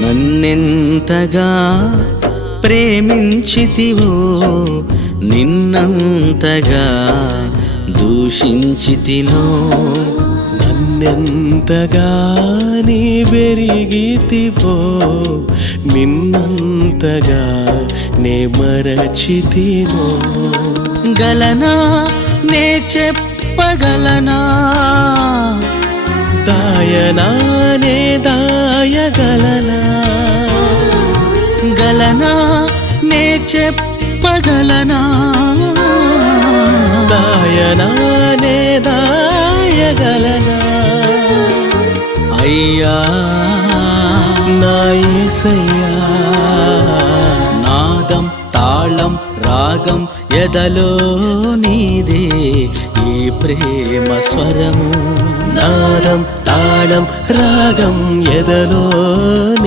నన్నెంతగా ప్రేమించితివో నిన్నంతగా దూషించితినో నన్నెంతగా నీ వెరిగితివో నిన్నంతగా నే మరచితినో గలనా నే చెప్పగలనా దాయనా నే దాయగలనా గలనా నే చెప్పగలనా దాయనా నే దాయగలనా అయ్యా నా యేసయ్యా నాదం తాళం రాగం ఎదలో నీదే ఈ ప్రేమ స్వరము నాదం తాళం రాగం ఎదలో